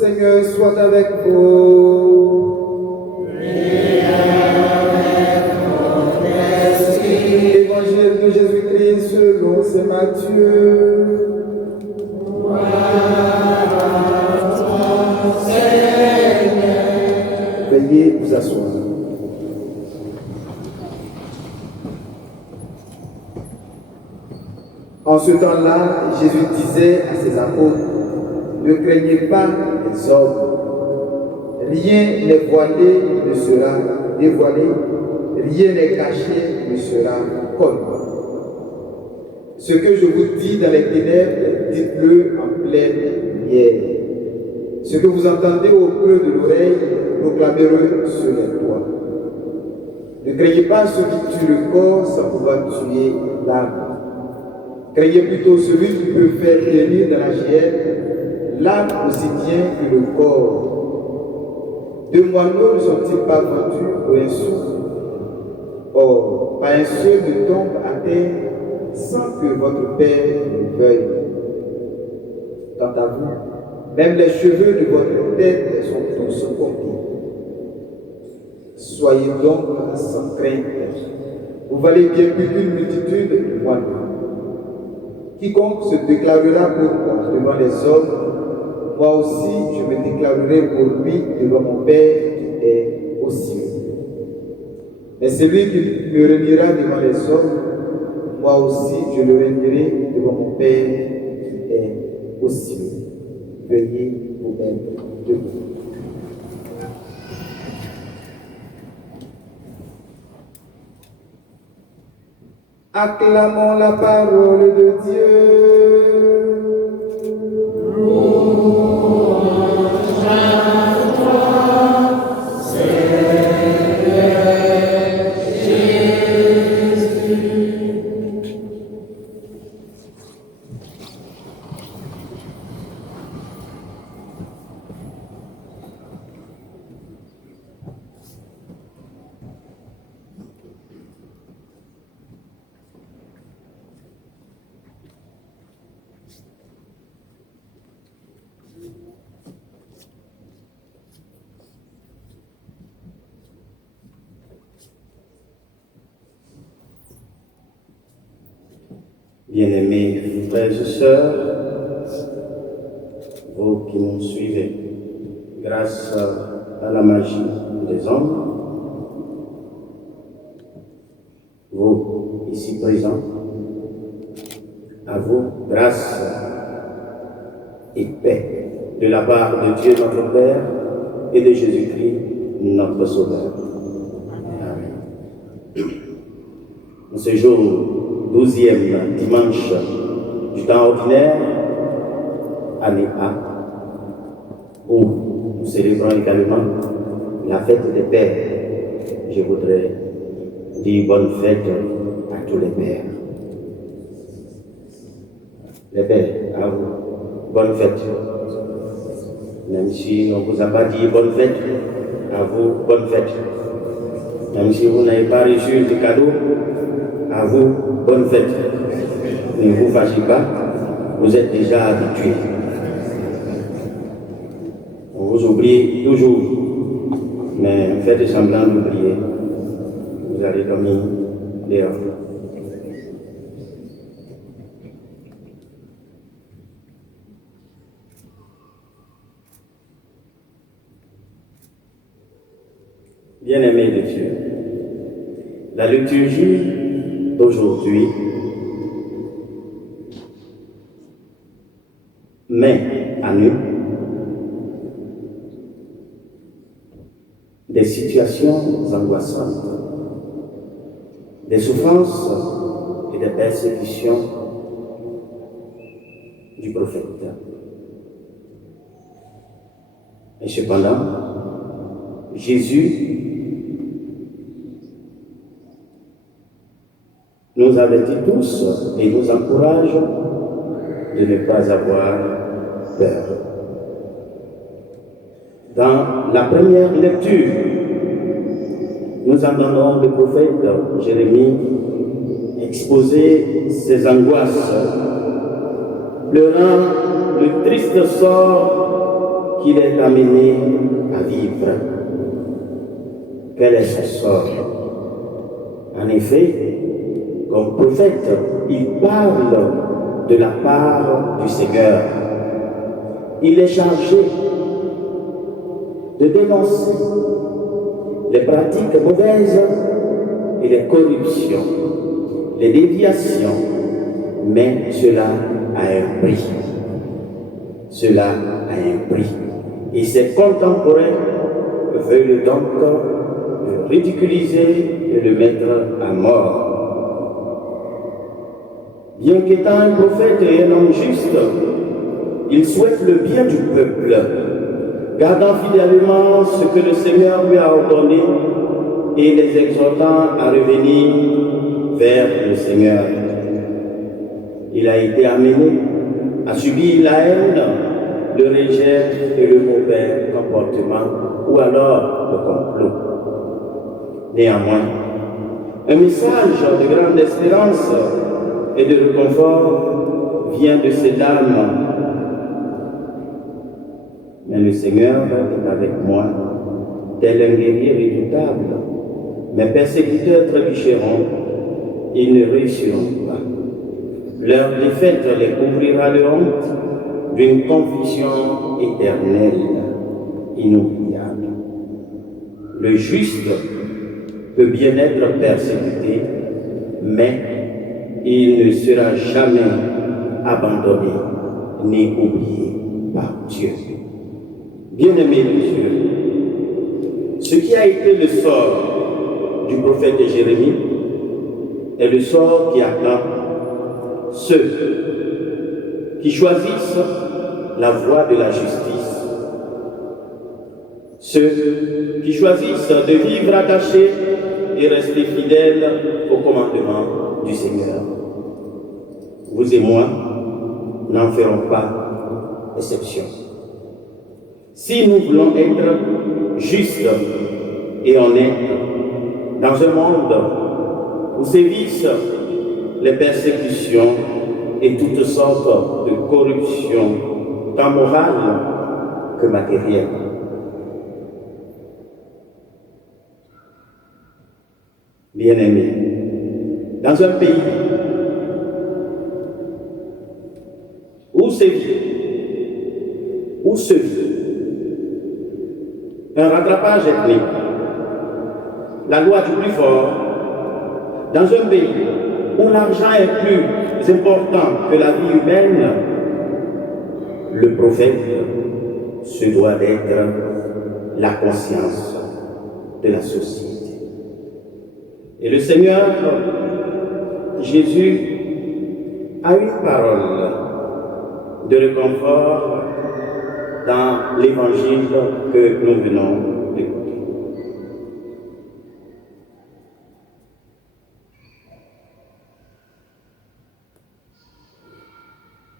Seigneur soit avec vous. Et avec votre esprit. Évangile de Jésus-Christ selon saint Matthieu. Gloire à toi, Seigneur. Veuillez vous asseoir. En ce temps-là, Jésus disait à ses apôtres, ne craignez pas les hommes. Rien n'est voilé, ne sera dévoilé. Rien n'est caché, ne sera connu. Ce que je vous dis dans les ténèbres, dites-le en pleine lumière. Ce que vous entendez au creux de l'oreille, proclamez-le sur les toits. Ne craignez pas ceux qui tuent le corps sans pouvoir tuer l'âme. Craignez plutôt celui qui peut faire périr dans la géhenne l'âme aussi bien que le corps. Deux moineaux ne sont-ils pas vendus pour un sou? Or, pas un seul ne tombe à terre sans que votre Père le veuille. Quant à vous, même les cheveux de votre tête sont tous comptés. Soyez donc sans crainte. Vous valez bien plus qu'une multitude de moineaux. Quiconque se déclarera pour moi devant les hommes, moi aussi je me déclarerai pour lui devant mon Père qui est aux cieux. Mais celui qui me reniera devant les hommes, moi aussi je le réunirai devant mon Père qui est aux cieux. Veuillez vous mettre debout. Acclamons la parole de Dieu. Louange à toi, Seigneur Jésus. Bien-aimés frères et sœurs, vous qui nous suivez, grâce à la magie des hommes, vous ici présents, à vous, grâce et paix de la part de Dieu notre Père et de Jésus-Christ notre Sauveur. Amen. En ce jour 12e dimanche du temps ordinaire, année A, où nous célébrons également la fête des pères. Je voudrais dire bonne fête à tous les pères. Les pères, à vous, bonne fête. Même si on ne vous a pas dit bonne fête, à vous, bonne fête. Même si vous n'avez pas reçu de cadeau, à vous, bonne fête. Ne vous fâchez pas, vous êtes déjà habitués. On vous oublie toujours, mais faites semblant d'oublier. Vous allez dormir dehors. Bien-aimés de Dieu, la liturgie d'aujourd'hui met à nu des situations angoissantes, des souffrances et des persécutions du prophète. Et cependant, Jésus nous avertit tous et nous encourage de ne pas avoir peur. Dans la première lecture, nous entendons le prophète Jérémie exposer ses angoisses, pleurant le triste sort qu'il est amené à vivre. Quel est son sort? En effet, comme prophète, il parle de la part du Seigneur. Il est chargé de dénoncer les pratiques mauvaises et les corruptions, les déviations, mais cela a un prix. Cela a un prix. Et ses contemporains veulent donc le ridiculiser et le mettre à mort. Bien qu'étant un prophète et un homme juste, il souhaite le bien du peuple, gardant fidèlement ce que le Seigneur lui a ordonné et les exhortant à revenir vers le Seigneur. Il a été amené à subir la haine, le rejet et le mauvais comportement, ou alors le complot. Néanmoins, un message de grande espérance et de réconfort vient de ces dames. Mais le Seigneur est avec moi, tel un guerrier redoutable. Mes persécuteurs trébucheront, ils ne réussiront pas. Leur défaite les couvrira de honte d'une conviction éternelle, inoubliable. Le juste peut bien être persécuté, mais il ne sera jamais abandonné ni oublié par Dieu. Bien-aimés de Dieu, ce qui a été le sort du prophète Jérémie est le sort qui attend ceux qui choisissent la voie de la justice, ceux qui choisissent de vivre attachés et rester fidèles au commandement du Seigneur. Vous et moi n'en ferons pas exception. Si nous voulons être justes et honnêtes dans un monde où sévissent les persécutions et toutes sortes de corruptions, tant morales que matérielles. Bien-aimés, dans un pays où se vit un rattrapage ethnique, la loi du plus fort, dans un pays où l'argent est plus important que la vie humaine, le prophète se doit d'être la conscience de la société. Et le Seigneur Jésus a une parole de réconfort dans l'évangile que nous venons d'écouter.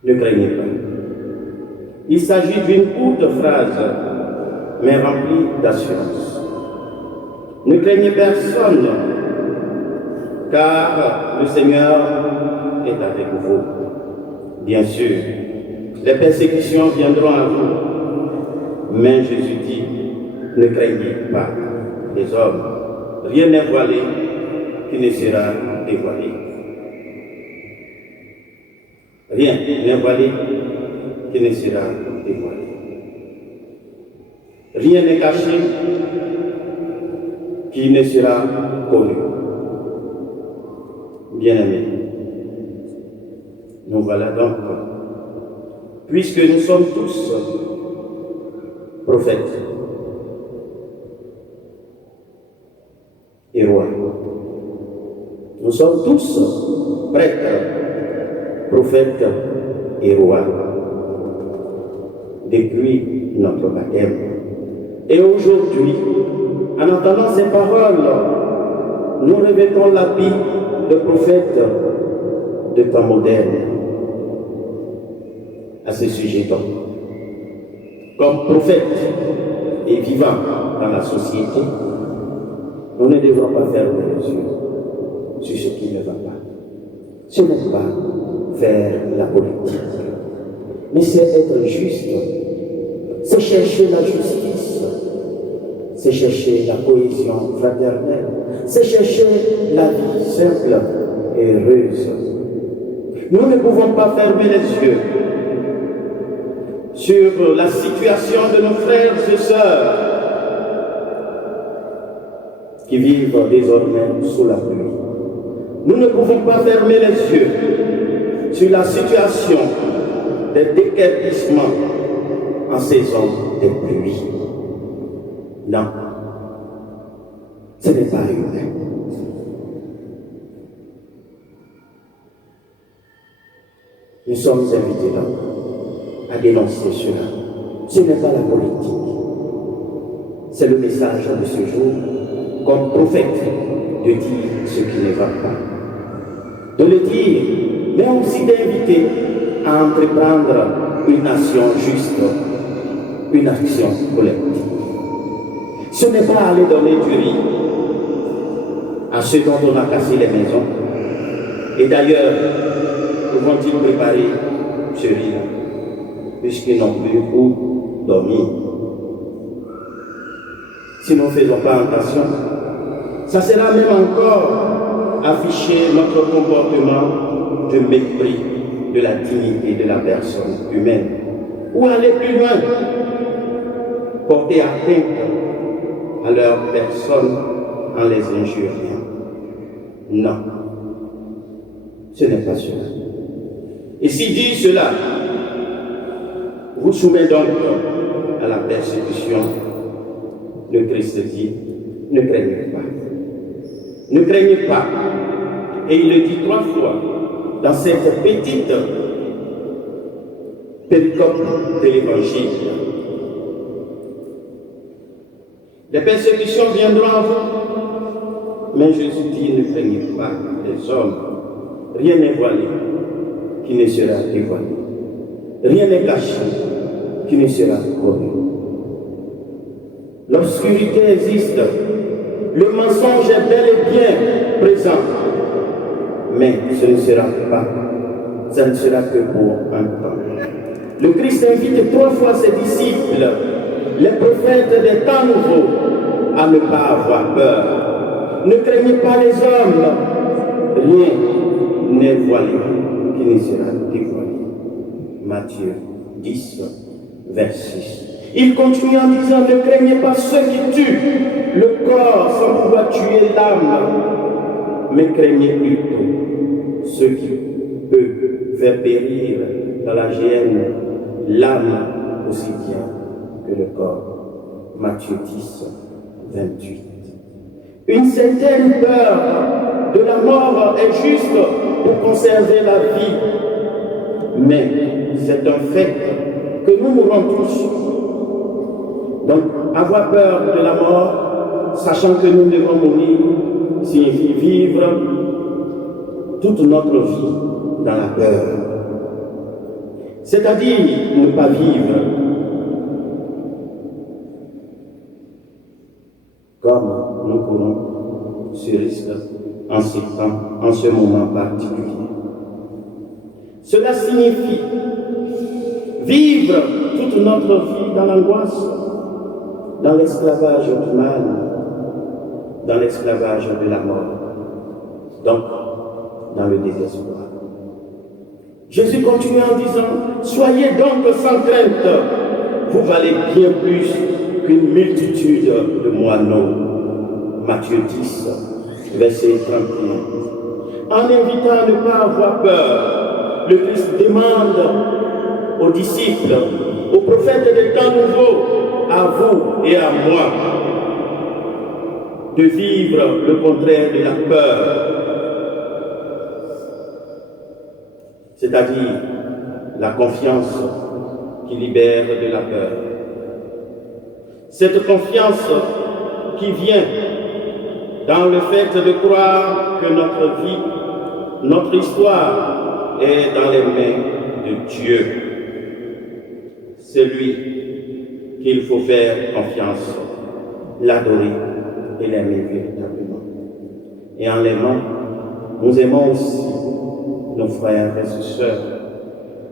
Ne craignez pas. Il s'agit d'une courte phrase, mais remplie d'assurance. Ne craignez personne, car le Seigneur est avec vous. Bien sûr, les persécutions viendront à vous, mais Jésus dit, ne craignez pas les hommes. Rien n'est voilé qui ne sera dévoilé. Rien n'est voilé qui ne sera dévoilé. Rien n'est caché qui ne sera connu. Bien-aimés, nous voilà donc, puisque nous sommes tous prophètes et rois. Nous sommes tous prêtres, prophètes et rois depuis notre baptême. Et aujourd'hui, en entendant ces paroles, nous revêtons l'habit de prophète de temps moderne. À ce sujet donc, comme prophète et vivant dans la société, nous ne devons pas faire les yeux sur ce qui ne va pas. Ce n'est pas faire la politique, mais c'est être juste, c'est chercher la justice, c'est chercher la cohésion fraternelle, c'est chercher la vie simple et heureuse. Nous ne pouvons pas fermer les yeux sur la situation de nos frères et sœurs qui vivent désormais sous la pluie. Nous ne pouvons pas fermer les yeux sur la situation des déguerpissements en saison de pluie. Non, ce n'est pas humain. Nous sommes invités là à dénoncer cela. Ce n'est pas la politique. C'est le message de ce jour, comme prophète, de dire ce qui ne va pas. De le dire, mais aussi d'inviter à entreprendre une action juste, une action collective. Ce n'est pas aller donner du riz à ceux dont on a cassé les maisons. Et d'ailleurs, vont-ils préparer ce riz-là, puisqu'ils n'ont plus où dormir? Si nous ne faisons pas attention, ça sera même encore afficher notre comportement de mépris de la dignité de la personne humaine, ou aller plus loin, porter atteinte à leur personne en les injuriant. Non, ce n'est pas cela. Et s'il dit cela, vous soumettez donc à la persécution. Le Christ dit, ne craignez pas. Ne craignez pas. Et il le dit 3 fois dans cette petite péricope de l'Évangile. Les persécutions viendront à vous, mais Jésus dit, ne craignez pas les hommes. Rien n'est voilé qui ne sera dévoilé. Rien n'est caché qui ne sera connu. L'obscurité existe, le mensonge est bel et bien présent, mais ça ne sera que pour un temps. Le Christ invite 3 fois ses disciples, les prophètes des temps nouveaux, à ne pas avoir peur. Ne craignez pas les hommes, rien n'est voilé qui ne sera dévoilé. Matthieu 10, verset 6. Il continue en disant, ne craignez pas ceux qui tuent le corps sans pouvoir tuer l'âme, mais craignez plutôt ceux qui peuvent faire périr dans la géhenne l'âme aussi bien que le corps. Matthieu 10, 28. Une certaine peur de la mort est juste pour conserver la vie, mais c'est un fait que nous mourrons tous. Donc, avoir peur de la mort, sachant que nous devons mourir, signifie vivre toute notre vie dans la peur. C'est-à-dire ne pas vivre comme nous prenons ce risque en ces temps, en ce moment particulier. Cela signifie vivre toute notre vie dans l'angoisse, dans l'esclavage du mal, dans l'esclavage de la mort, donc dans le désespoir. Jésus continue en disant, soyez donc sans crainte, vous valez bien plus qu'une multitude de moineaux. Matthieu 10, verset 31. En invitant à ne pas avoir peur, le Christ demande aux disciples, aux prophètes des temps nouveaux, à vous et à moi, de vivre le contraire de la peur, c'est-à-dire la confiance qui libère de la peur. Cette confiance qui vient dans le fait de croire que notre vie, notre histoire est dans les mains de Dieu. C'est lui qu'il faut faire confiance, l'adorer et l'aimer véritablement. Et en l'aimant, nous aimons aussi nos frères et sœurs.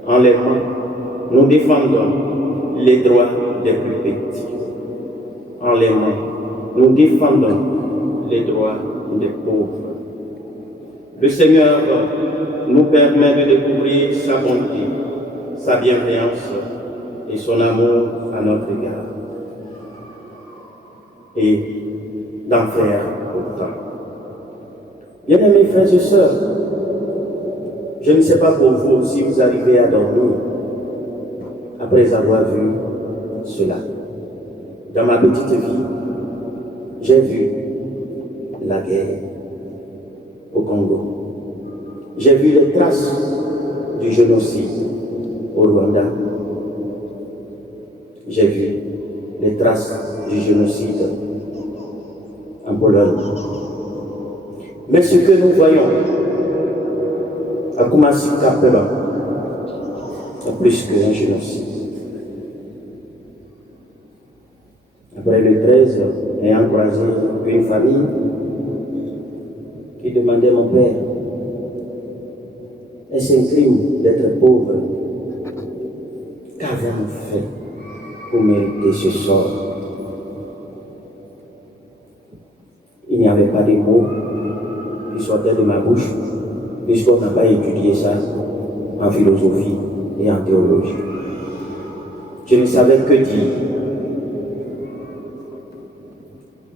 En l'aimant, nous défendons les droits des plus petits. En l'aimant, nous défendons les droits des pauvres. Le Seigneur nous permet de découvrir sa bonté, sa bienveillance et son amour à notre égard. Et d'en faire autant. Bien-aimés frères et sœurs, je ne sais pas pour vous si vous arrivez à dormir après avoir vu cela. Dans ma petite vie, j'ai vu la guerre au Congo. J'ai vu les traces du génocide au Rwanda. J'ai vu les traces du génocide en Pologne. Mais ce que nous voyons à Koumassi-Kapela est plus qu'un génocide. Après le 13, ayant croisé une famille qui demandait mon père, est-ce un crime d'être pauvre? Qu'avons-nous fait pour mériter ce sort? Il n'y avait pas de mots qui sortaient de ma bouche, puisqu'on n'a pas étudié ça en philosophie et en théologie. Je ne savais que dire.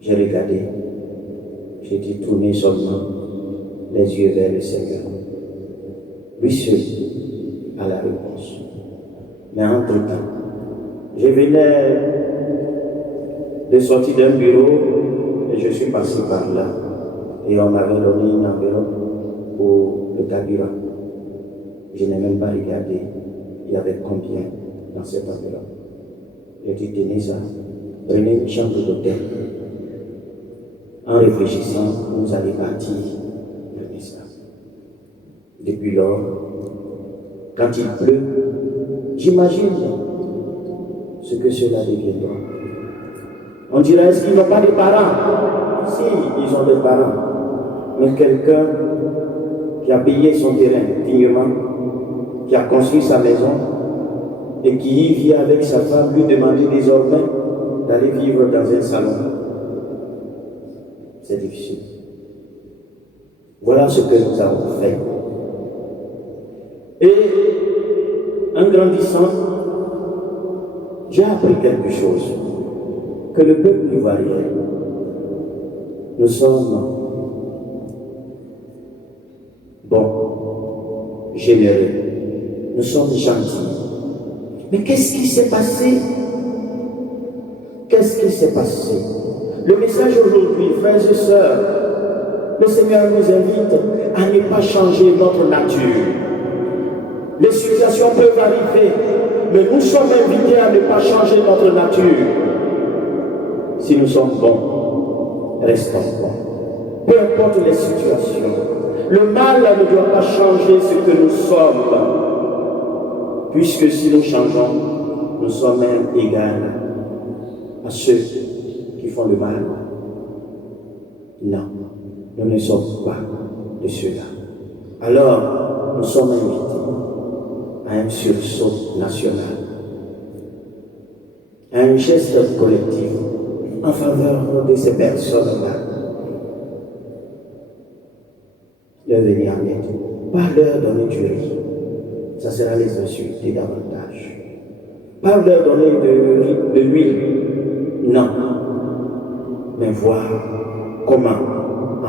J'ai regardé, j'ai dit tourner seulement les yeux vers le Seigneur. Lui seul a la réponse. Mais entre-temps, je venais de sortir d'un bureau et je suis passé par là. Et on m'avait donné une enveloppe pour le carburant. Je n'ai même pas regardé. Il y avait combien dans cette enveloppe. J'ai dit, tenez ça, prenez une chambre d'hôtel. En réfléchissant, vous allez partir le message. Depuis lors, quand il pleut, j'imagine ce que cela deviendra. On dirait, est-ce qu'ils n'ont pas de parents? Si, ils ont des parents. Mais quelqu'un qui a payé son terrain dignement, qui a construit sa maison et qui y vit avec sa femme, lui demander désormais d'aller vivre dans un salon. C'est difficile. Voilà ce que nous avons fait. Et en grandissant, j'ai appris quelque chose. Que le peuple ivoirien, nous sommes bons, généreux, nous sommes gentils. Mais qu'est-ce qui s'est passé? Qu'est-ce qui s'est passé? Le message aujourd'hui, frères et sœurs, le Seigneur nous invite à ne pas changer notre nature. Les situations peuvent arriver, mais nous sommes invités à ne pas changer notre nature. Si nous sommes bons, restons bons. Peu importe les situations, le mal ne doit pas changer ce que nous sommes. Puisque si nous changeons, nous sommes même égaux à ceux qui font le mal. Non, nous ne sommes pas de ceux-là. Alors, nous sommes invités à un sursaut national, à un geste collectif en faveur de ces personnes-là. Leur venir en aide, pas leur donner du riz, ça sera les insulter davantage. Pas leur donner de l'huile, non, mais voir comment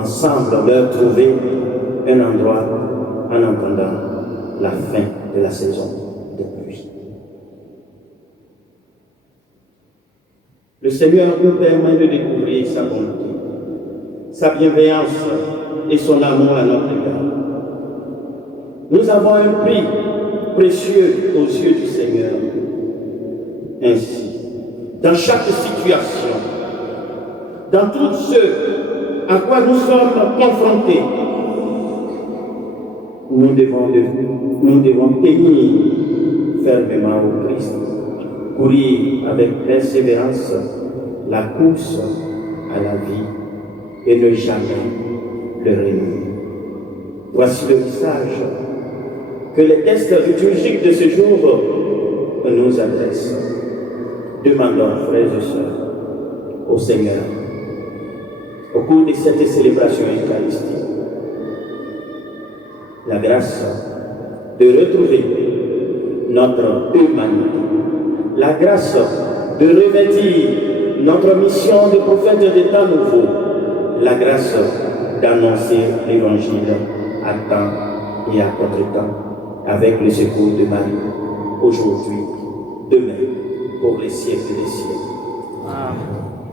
ensemble leur trouver un endroit en entendant la fin de la saison de pluie. Le Seigneur nous permet de découvrir sa bonté, sa bienveillance et son amour à notre égard. Nous avons un prix précieux aux yeux du Seigneur. Ainsi, dans chaque situation, dans tout ce à quoi nous sommes confrontés, nous devons tenir fermement au Christ, courir avec persévérance la course à la vie et ne jamais le renier. Voici le message que les textes liturgiques de ce jour nous adressent. demandons, frères et sœurs, au Seigneur, au cours de cette célébration eucharistique, la grâce de retrouver notre humanité, la grâce de revêtir notre mission de prophète de temps nouveau, la grâce d'annoncer l'évangile à temps et à contre-temps, avec le secours de Marie, aujourd'hui, demain, pour les siècles des siècles. Amen.